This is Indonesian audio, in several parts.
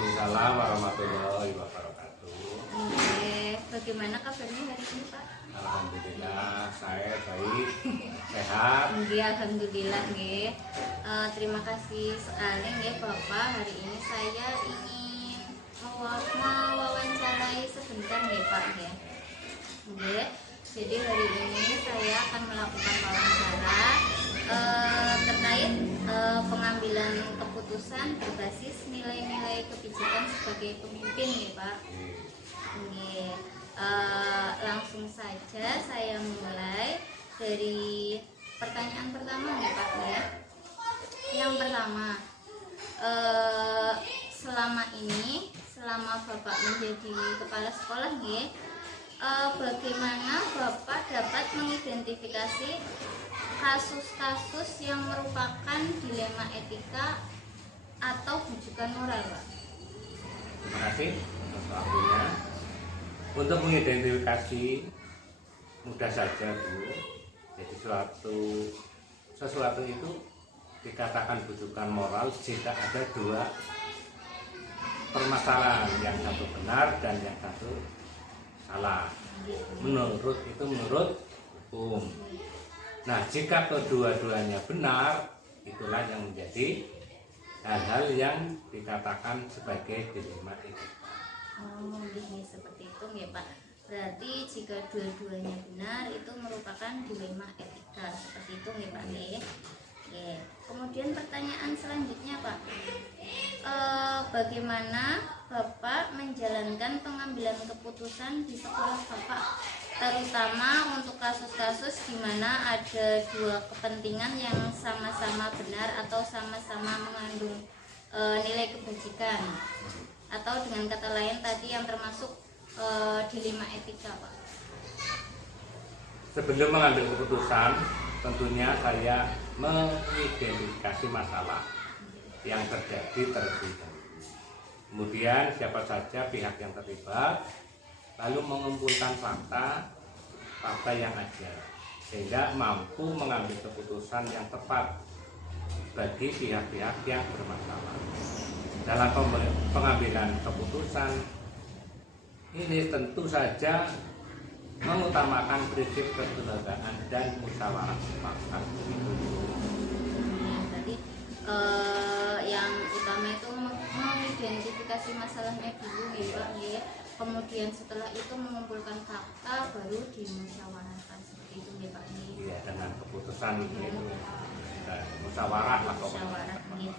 Waalaikumsalam warahmatullahi wabarakatuh. Bagaimana kabarnya hari ini, Pak? Alhamdulillah, saya baik, sehat. Alhamdulillah, nggih. Terima kasih sekali nggih Bapak. Hari ini saya ingin mewawancarai sebentar nggih Pak nggih. Nggih. Jadi hari ini saya akan melakukan wawancara terkait pengambilan keputusan berbasis nilai-nilai kebijakan sebagai pemimpin nggih Pak. Nggih. Langsung saja saya mulai dari pertanyaan pertama nih Pak ya. Yang pertama, selama Bapak menjadi kepala sekolah nih, bagaimana Bapak dapat mengidentifikasi kasus-kasus yang merupakan dilema etika atau bujukan moral, Pak? Terima kasih atas waktunya. Untuk mengidentifikasi mudah saja Bu. Jadi sesuatu itu dikatakan bujukan moral jika ada dua permasalahan, yang satu benar dan yang satu salah. Menurut hukum. Nah, jika kedua-duanya benar, itulah yang menjadi hal-hal yang dikatakan sebagai dilema etika. Oh, ini seperti itu ya Pak. Berarti jika dua-duanya benar itu merupakan dilema etika, seperti itu ya Pak ya. Kemudian pertanyaan selanjutnya Pak, bagaimana Bapak menjalankan pengambilan keputusan di sekolah Bapak, terutama untuk kasus-kasus di mana ada dua kepentingan yang sama-sama benar atau sama-sama mengandung nilai kebajikan, atau dengan kata lain tadi yang termasuk dilema etika Pak? Sebelum mengambil keputusan, tentunya saya mengidentifikasi masalah yang terjadi terlebih dahulu. Kemudian siapa saja pihak yang terlibat, lalu mengumpulkan fakta yang ada, sehingga mampu mengambil keputusan yang tepat bagi pihak-pihak yang bermasalah. Dalam pengambilan keputusan ini tentu saja mengutamakan prinsip kekeluargaan dan musyawarah mufakat. Jadi yang utama itu mengidentifikasi masalahnya dulu ya Pak ya. Kemudian setelah itu mengumpulkan fakta, baru dimusyawarahkan, seperti itu ya Pak ya. Iya, dengan keputusan itu musyawarah lah musyawarah ya.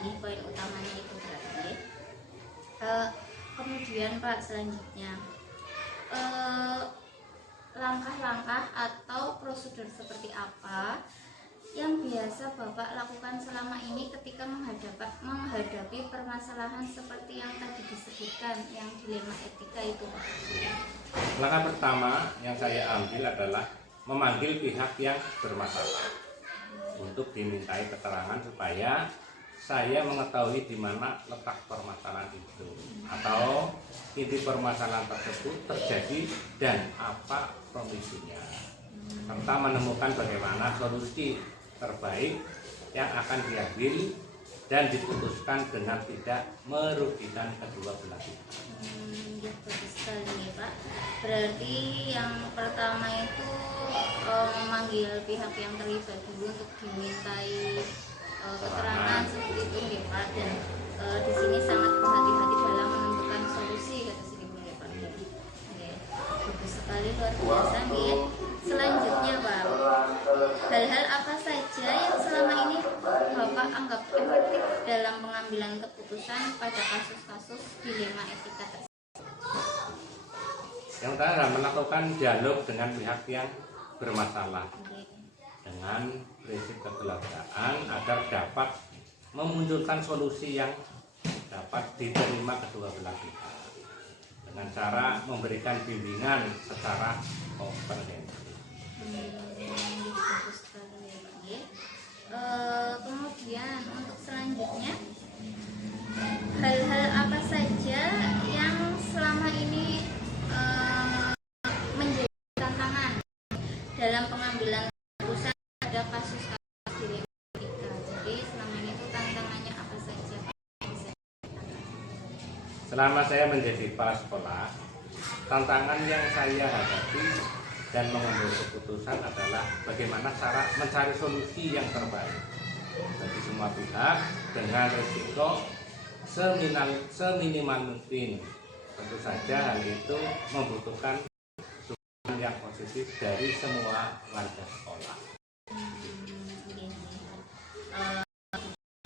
Ini poin utamanya itu berarti. Kemudian Pak selanjutnya, langkah-langkah atau prosedur seperti apa yang biasa Bapak lakukan selama ini ketika menghadapi permasalahan seperti yang tadi disebutkan, yang dilema etika itu Pak? Langkah pertama yang saya ambil adalah memanggil pihak yang bermasalah untuk dimintai keterangan supaya saya mengetahui di mana letak permasalahan itu atau inti permasalahan tersebut terjadi dan apa solusinya, serta menemukan bagaimana solusi terbaik yang akan diambil dan diputuskan dengan tidak merugikan kedua belah pihak. Bagus sekali ya Pak. Berarti yang pertama itu memanggil pihak yang terlibat dulu untuk dimintai keterangan seperti itu ya Pak, dan di sini sangat berhati-hati dalam menentukan solusi, kata sini ya Pak. Bagus sekali, luar biasa ya. Selanjutnya Pak, hal-hal apa saja yang selama ini Bapak anggap efektif dalam pengambilan keputusan pada kasus-kasus dilema etika tersebut? Yang pertama, melakukan dialog dengan pihak yang bermasalah dengan prinsip kekeluargaan agar dapat memunculkan solusi yang dapat diterima kedua belah pihak dengan cara memberikan bimbingan secara komprehensif. Bagus sekali ya Pak ya. Kemudian untuk selanjutnya, hal-hal apa saja yang selama ini menjadi tantangan dalam pengambilan keputusan pada kasus-kasus dilema etika? Jadi selama ini itu tantangannya apa saja Pak? Selama saya menjadi kepala sekolah, tantangan yang saya hadapi dan mengambil keputusan adalah bagaimana cara mencari solusi yang terbaik bagi semua pihak dengan risiko seminimal mungkin. Tentu saja hal itu membutuhkan dukungan yang positif dari semua warga sekolah.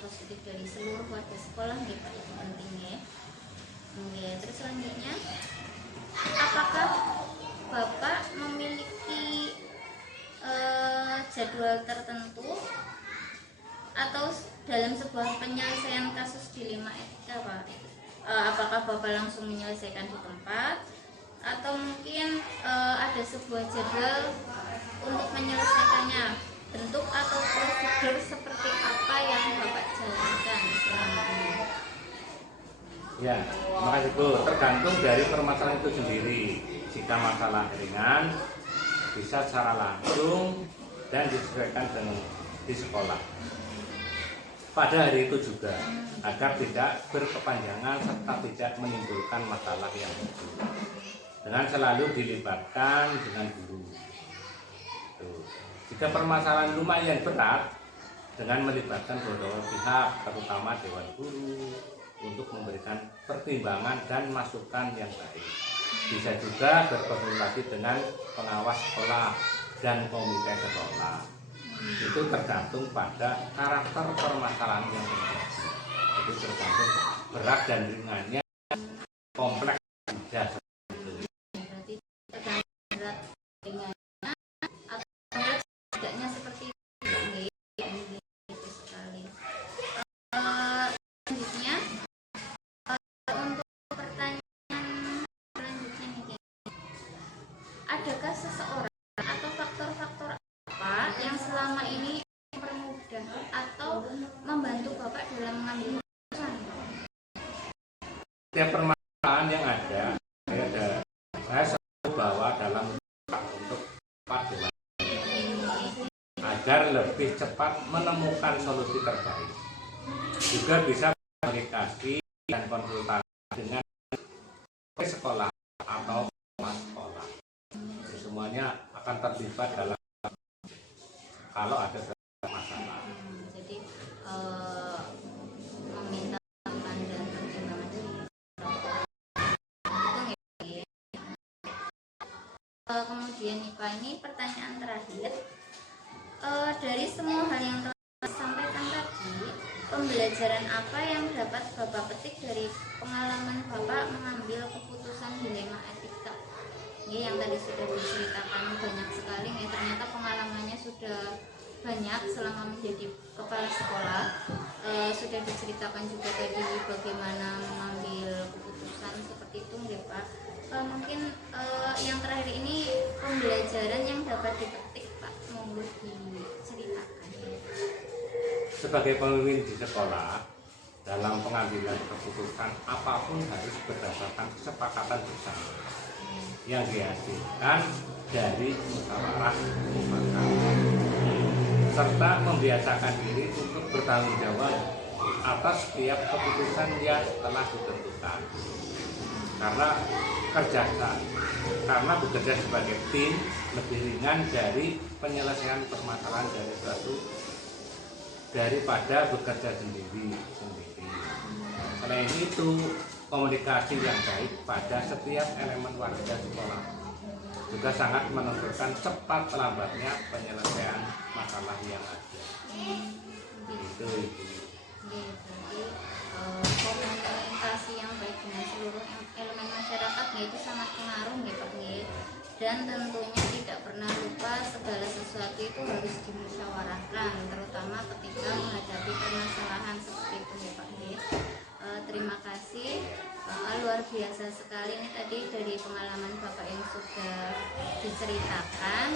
Positif dari seluruh warga sekolah nih Pak, itu penting ya. Terus selanjutnya, apakah Bapak memiliki jadwal tertentu atau dalam sebuah penyelesaian kasus dilema etika Pak? Apakah Bapak langsung menyelesaikan di tempat atau mungkin ada sebuah jadwal untuk menyelesaikannya? Bentuk atau prosedur seperti apa yang Bapak jalankan selama ini? Ya, terima kasih Bu. Tergantung dari permasalahan itu sendiri. Jika masalah ringan, bisa secara langsung dan disesuaikan dengan di sekolah. Pada hari itu juga, agar tidak berkepanjangan serta tidak menimbulkan masalah yang baru. Dengan selalu dilibatkan dengan guru. Jika permasalahan lumayan berat, dengan melibatkan beberapa pihak, terutama Dewan Guru, untuk memberikan pertimbangan dan masukan yang baik. Bisa juga berkonsultasi dengan pengawas sekolah dan komite sekolah. Itu tergantung pada karakter permasalahan yang terjadi. Jadi tergantung berat dan ringannya, kompleks tidak seperti itu. Berarti tergantung berat ringannya atau tidaknya seperti itu sekali. Selanjutnya, untuk pertanyaan selanjutnya nih, adakah seseorang atau faktor-faktor apa yang selama ini mempermudah atau membantu Bapak dalam mengambil keputusan? Setiap permasalahan yang ada, saya selalu bawa dalam untuk cepat agar lebih cepat menemukan solusi terbaik. Juga bisa komunikasi dan konsultasi dengan sekolah atau sekolah. Semuanya akan terlibat dalam kalau ada masalah. Jadi meminta masukan dan pertimbangan dari kemudian nih Pak, ini pertanyaan terakhir. Dari semua hal yang telah disampaikan tadi, pembelajaran apa yang dapat Bapak petik dari pengalaman Bapak mengambil keputusan dilema etika? Ini yang tadi sudah diceritakan banyak sekali nih, ternyata pengalamannya sudah banyak selama menjadi kepala sekolah. Sudah diceritakan juga tadi bagaimana mengambil keputusan seperti itu nggih Pak. Mungkin yang terakhir ini pembelajaran yang dapat dipetik Pak, monggo diceritakan. Sebagai pemimpin di sekolah, dalam pengambilan keputusan apapun harus berdasarkan kesepakatan bersama yang dihasilkan dari musyawarah mufakat, serta membiasakan diri untuk bertanggung jawab atas setiap keputusan yang telah ditentukan. Karena bekerja sebagai tim lebih ringan dari penyelesaian permasalahan dari suatu daripada bekerja sendiri. Selain itu, komunikasi yang baik pada setiap elemen warga sekolah juga sangat menentukan cepat lambatnya penyelesaian masalah yang ada. Itu Ibu. Komunikasi yang baik dengan seluruh elemen masyarakat itu sangat pengaruh ya Pak. Dan tentunya tidak pernah lupa segala sesuatu itu harus dimusyawarahkan, terutama ketika menghadapi permasalahan seperti itu ya Pak. Terima kasih, luar biasa sekali ini tadi dari pengalaman Bapak yang sudah diceritakan.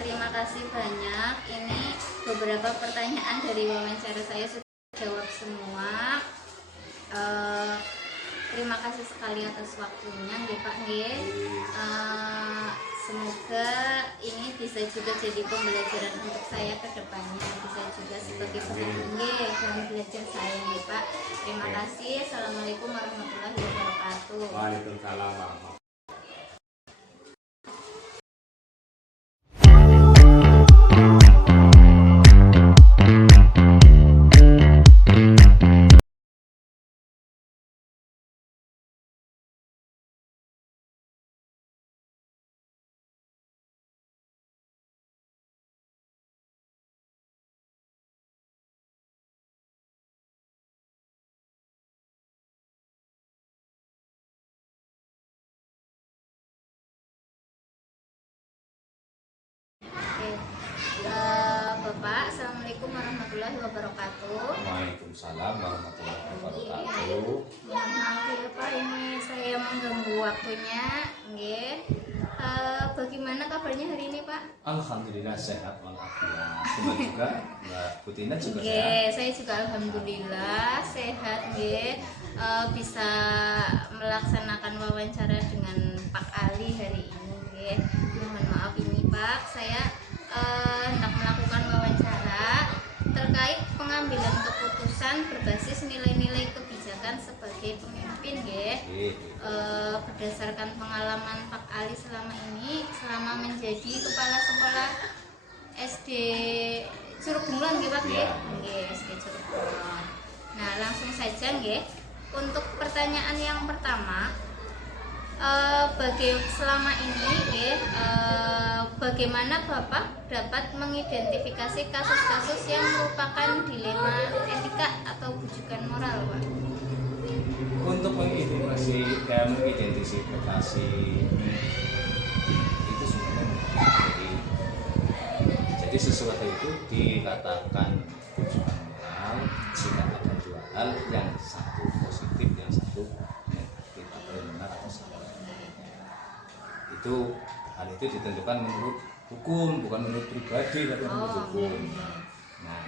Terima kasih banyak. Ini beberapa pertanyaan dari wawancara saya sudah jawab semua. Terima kasih sekali atas waktunya nggih Pak nggih. Semoga ini bisa juga jadi pembelajaran untuk saya ke depannya, bisa juga sebagai pengingat dan belajar saya nih Pak. Terima kasih. Assalamualaikum warahmatullahi wabarakatuh. Waalaikumsalam warahmatullahi. Oke. Bapak, Assalamualaikum warahmatullahi wabarakatuh. Waalaikumsalam warahmatullahi wabarakatuh. Mohon maaf ya Pak, ini saya mengganggu waktunya. Nggih. Bagaimana kabarnya hari ini Pak? Alhamdulillah sehat walafiat. Cuma juga Mbak Putina juga Nggih, sehat. saya juga alhamdulillah sehat nggih. Bisa melaksanakan wawancara dengan Pak Ali hari ini nggih. Mohon maaf ini Pak, saya hendak melakukan wawancara terkait pengambilan keputusan berbasis nilai-nilai kebijakan sebagai pemimpin nggih. Berdasarkan pengalaman Pak Ali selama ini selama menjadi kepala sekolah SD Curug Bunglon nggih Pak nggih. Nggih, SD Curug Bunglon. Nah, langsung saja nggih. Untuk pertanyaan yang pertama, selama ini nggih, bagaimana Bapak dapat mengidentifikasi kasus-kasus yang merupakan dilema etika atau bujukan moral, Pak? Untuk mengidentifikasi itu sebenarnya jadi sesuatu itu dikatakan bujukan moral jika ada dua hal, yang satu positif, yang satu negatif, atau yang benar atau salah. Itu hal itu ditentukan menurut hukum, bukan menurut pribadi tapi menurut hukum. Nah,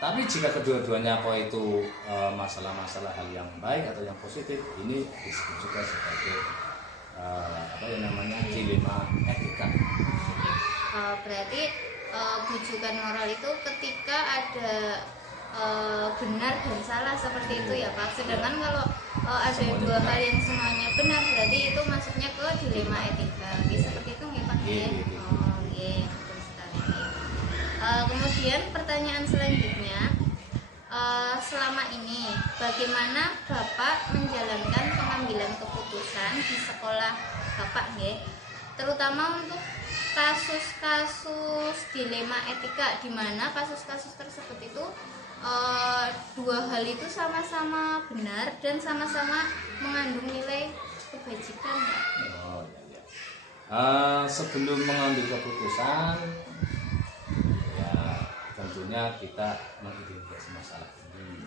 tapi jika kedua-duanya itu masalah-masalah hal yang baik atau yang positif, ini disebut juga sebagai dilema etika. Berarti bujukan moral itu ketika ada benar dan salah seperti itu ya Pak. Sedangkan kalau ada dua hal yang semuanya benar, berarti itu masuknya ke dilema etika. Seperti itu nggih Pak? Nggih, betul sekali. Kemudian pertanyaan selanjutnya, selama ini bagaimana Bapak menjalankan pengambilan keputusan di sekolah Bapak nggih, terutama untuk kasus-kasus dilema etika, di mana kasus-kasus tersebut itu dua hal itu sama-sama benar dan sama-sama mengandung nilai kebajikan, Pak. Sebelum mengambil keputusan, ya tentunya kita mengidentifikasi masalah ini.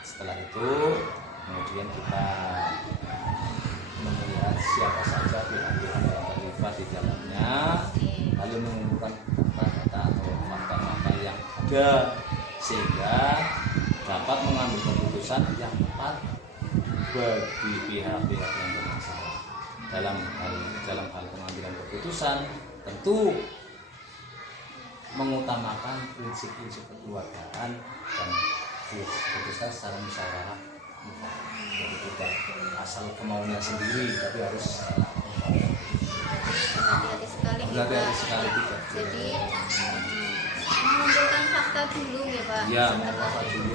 Setelah itu kemudian kita melihat siapa saja pihak-pihak yang terlibat di dalamnya, lalu mengumpulkan data atau fakta-fakta yang ada sehingga dapat mengambil keputusan yang tepat bagi pihak-pihak yang bermasalah. Dalam hal pengambilan keputusan tentu mengutamakan prinsip-prinsip kekeluargaan dan putuskan secara musyawarah. Jadi tidak asal kemauannya sendiri, tapi harus hati-hati sekali kita. Jadi mengumpulkan fakta dulu ya Pak. Ya, fakta dulu.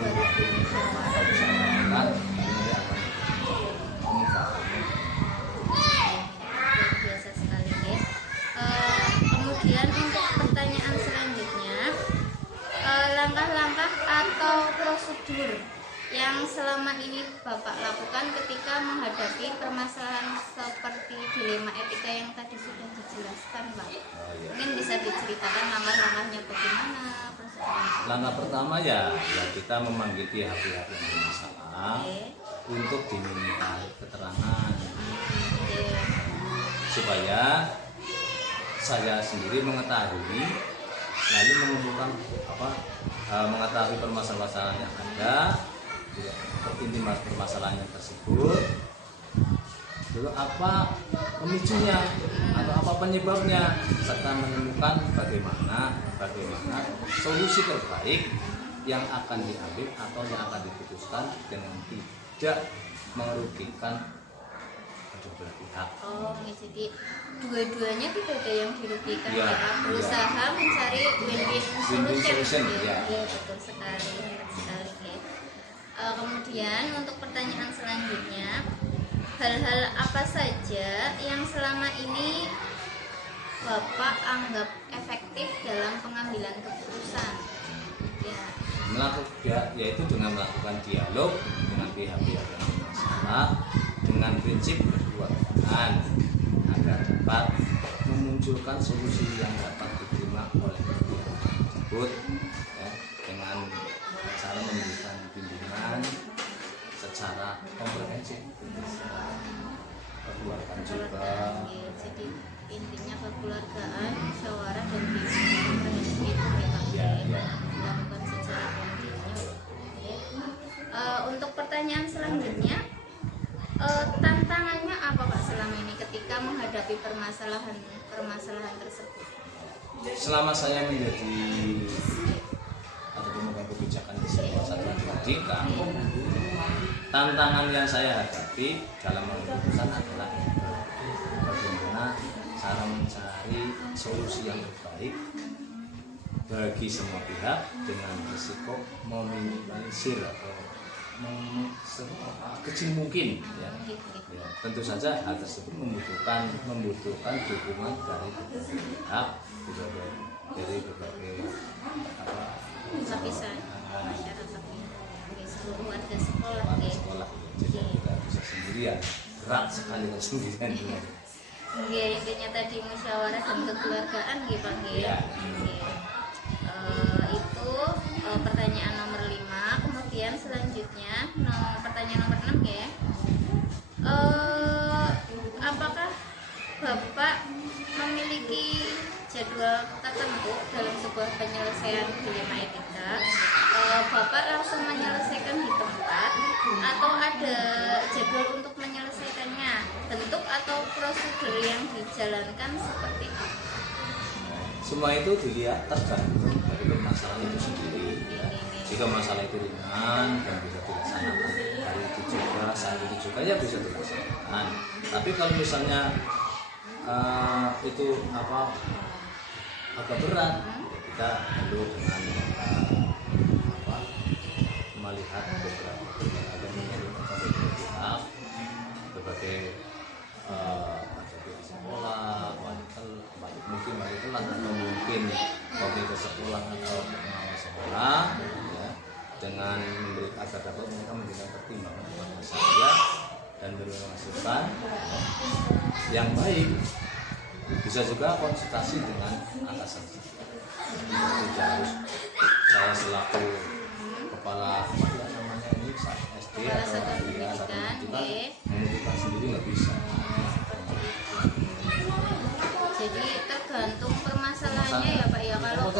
Biasa sekali ya. Kemudian untuk pertanyaan selanjutnya, langkah-langkah atau prosedur yang selama ini Bapak lakukan ketika menghadapi permasalahan seperti dilema etika yang tadi sudah dijelaskan, Pak. Mungkin bisa diceritakan langkah-langkahnya bagaimana prosedurnya? Langkah pertama ya kita memanggil pihak-pihak yang bermasalah untuk diminta keterangan, supaya saya sendiri mengetahui, lalu mengumpulkan mengetahui permasalahan yang ada, inti permasalahannya tersebut, dulu apa pemicunya atau apa penyebabnya, serta menemukan bagaimana solusi terbaik yang akan diambil atau yang akan diputuskan dengan tidak merugikan kedua belah pihak. Oh, ya, jadi dua-duanya tidak ada yang dirugikan Ya, ya, berusaha mencari win-win Win-win solution. solution, Ya, ya. ya, betul sekali, betul sekali ya. Kemudian untuk pertanyaan selanjutnya, hal-hal apa saja yang selama ini Bapak anggap efektif dalam pengambilan keputusan? Ya. Yaitu dengan melakukan dialog dengan pihak-pihak yang bermasalah dengan prinsip kekeluargaan agar dapat memunculkan solusi yang dapat diterima oleh pihak tersebut, ya, dengan cara memberikan bimbingan secara komprehensif, kekeluargaan juga. Ya, jadi intinya kekeluargaan, musyawarah dan bimbingan itu ya Pak, Ya, ya. dilakukan secara kontinu. Untuk pertanyaan selanjutnya, tantangannya apa Pak selama ini ketika menghadapi permasalahan tersebut? Selama saya menjadi atau pemegang kebijakan di sebuah satuan pendidikan, tantangan yang saya hadapi dalam mengambil keputusan adalah bagaimana cara mencari solusi yang terbaik bagi semua pihak dengan risiko meminimalisir atau kecil mungkin, ya. Ya, tentu saja hal tersebut membutuhkan dukungan dari berbagai pihak, dari berbagai Lapisan masyarakat, seluruh warga sekolah, warga ya. sekolah, jadi tidak bisa sendirian, berat sekali kalau sendirian. Ya, intinya tadi musyawarah dan kekeluargaan gitu Pak ya. Ya. Itu pertanyaan nomor 5. Kemudian selanjutnya pertanyaan nomor 6 ya. Apakah Bapak memiliki jadwal tertentu dalam sebuah penyelesaian dilema etika? Bapak langsung menyelesaikan di tempat atau ada jadwal untuk menyelesaikannya? Bentuk atau prosedur yang dijalankan seperti apa? Semua itu dilihat tergantung dari permasalahan itu sendiri, ya. Jika masalah itu ringan dan bisa dilaksanakan hari itu juga, saat itu juga, ya bisa dilaksanakan. Tapi kalau misalnya itu agak berat, ya kita perlu dengan melihat beberapa pihak, berbagai sekolah, mungkin wali kelas atau mungkin komite sekolah atau pengawas sekolah, ya, dengan agar dapat mereka memberikan pertimbangan kepada saya dan memberikan masukan yang baik. Bisa juga konsultasi dengan atasan saya. Tidak harus saya selaku kepala namanya ini SD atau satu pendidikan memutuskan sendiri nggak bisa. Jadi tergantung permasalahannya ya Pak ya, kalau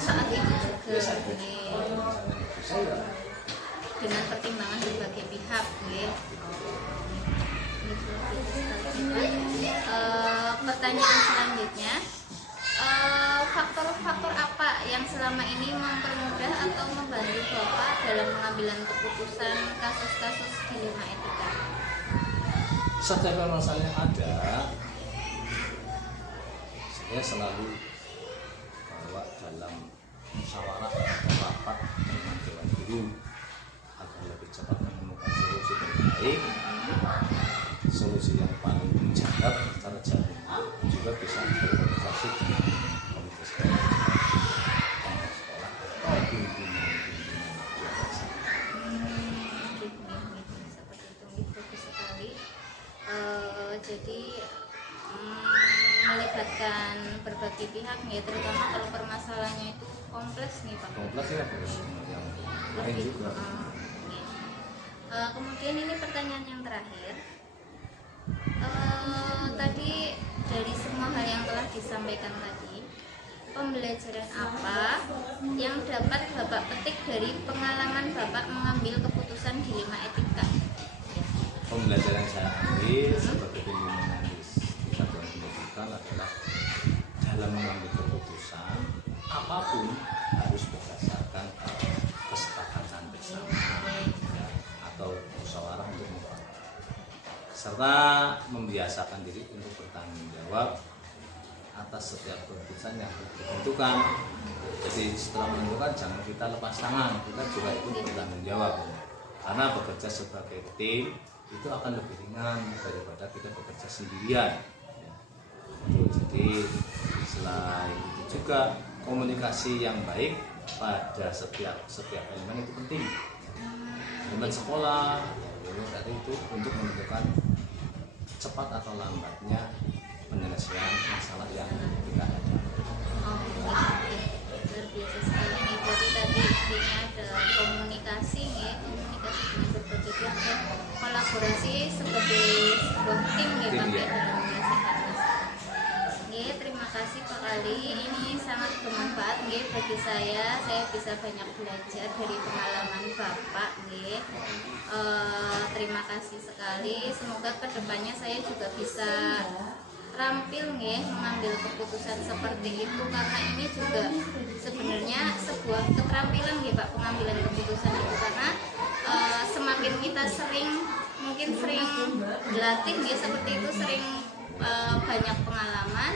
saat itu juga dengan pertimbangan berbagai pihak ya. Pertanyaan selanjutnya, faktor-faktor apa yang selama ini mempermudah atau membantu Bapak dalam pengambilan keputusan kasus-kasus dilema etika? Setiap masalah yang ada, saya selalu bawa dalam musyawarah atau rapat dengan dewan guru agar lebih cepat menemukan solusi terbaik, solusi yang paling menjawab secara jaminan, juga bisa berkomunikasi dengan komite sekolah, atau pimpinan biasa. Seperti itu, bagus sekali. Jadi melibatkan berbagai pihak ya, terutama kalau permasalahannya itu kompleks nih Pak. Kompleks ya, harus yang lain juga. Kemudian ini pertanyaan yang terakhir. Tadi dari semua hal yang telah disampaikan tadi, pembelajaran apa yang dapat Bapak petik dari pengalaman Bapak mengambil keputusan dilema etika? pembelajaran yang saya ambil sebagai pimpinan di satuan pendidikan adalah dalam mengambil keputusan apapun harus berdasarkan kesepakatan bersama ya, atau musyawarah untuk mufakat, serta membiasakan diri untuk bertanggung jawab atas setiap keputusan yang ditentukan. Jadi setelah menentukan jangan kita lepas tangan, kita juga ikut bertanggung jawab. Karena bekerja sebagai tim itu akan lebih ringan daripada kita bekerja sendirian. Jadi selain itu juga komunikasi yang baik pada setiap elemen itu penting. Elemen sekolah, tadi itu untuk menentukan cepat atau lambatnya penyelesaian masalah yang kita hadapi. Oh, luar biasa sekali nih. Jadi tadi intinya adalah komunikasi ya, komunikasi dengan berbagai pihak dan kolaborasi sebagai sebuah tim ya Pak ya, dalam menyelesaikan masalah. Oke, terima kasih Pak Ali. Ini sangat bermanfaat nggih bagi saya. Saya bisa banyak belajar dari pengalaman Bapak nggih. Terima kasih sekali. Semoga kedepannya saya juga bisa rampil nggih mengambil keputusan seperti itu, karena ini juga sebenarnya sebuah keterampilan nggih Pak, pengambilan keputusan itu, karena semakin kita mungkin sering berlatih nggih seperti itu, sering banyak pengalaman,